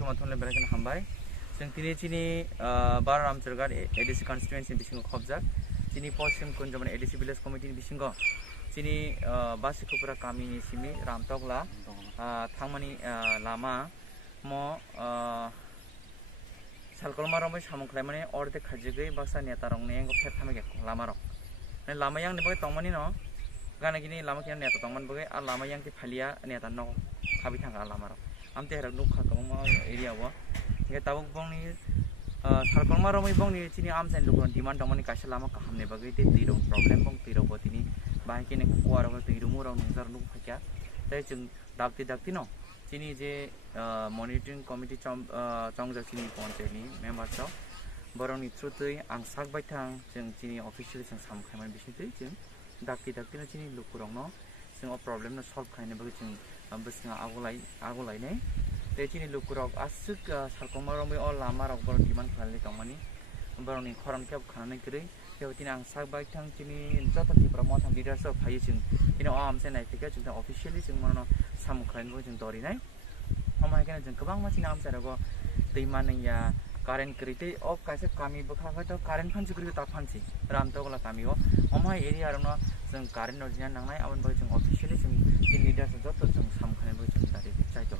kuma thonle berakena hambai जों दिनै चिनि बार रामचरगार एडिसि कन्स्टिटुएन्सि बिसिङाव खबजाक चिनि पश्चिम कुन्जमन एडिसि भिलेज कमिटिनि बिसिङाव चिनि बासिकुपुरा गामिनि सिमि रामतगला थांमानि लामा म सालकलमा रमै सामुख्लायमाने अर्धे खाजिगै बाक्सा नेतारं नेंगो फेरथामेगे लामा रं Lama yang ni bagai tongmani no gana gini lama kian neta tongman bagai lama yang ti phalia neta no khabi thanga lama rong amte herak nuk kha kama area wa nge tabuk bong ni sarkolma romai bong ni chini am sen lukon demand tongmani kaisa lama kaham ne bagai te tirong problem bong tiro botini bai kene kuar ba tirumu rong nungjar nuk phakya tai chung dakti no chini je monitoring committee chongja chini ponche ni member chaw borong ni trutui ang sak bai thang जों chini officially जों samkhaiman bisitui जों dakti no chini lukurong no जों problem no solve khaine bagi जों bisna agulai ne te chini lukurok asuk sarkoma romai all lama rok bor demand khalni tongmani borong ni khoram kep khana kri keu tin ang sak bai thang chini joto ti promote leaders of phai जों ino am se nai thika जों officially जों mono samkhain bo जों dori nai amai kana जों गोबां मानसि नाम साराgo दैमा नैया current krite of kaise kami bukha to current phansi krite ta phansi ramtogla kami o omai area arno जों current no jian nangnai abon bo जों officially जों leaders joto जों samkhane bo जों tari chai to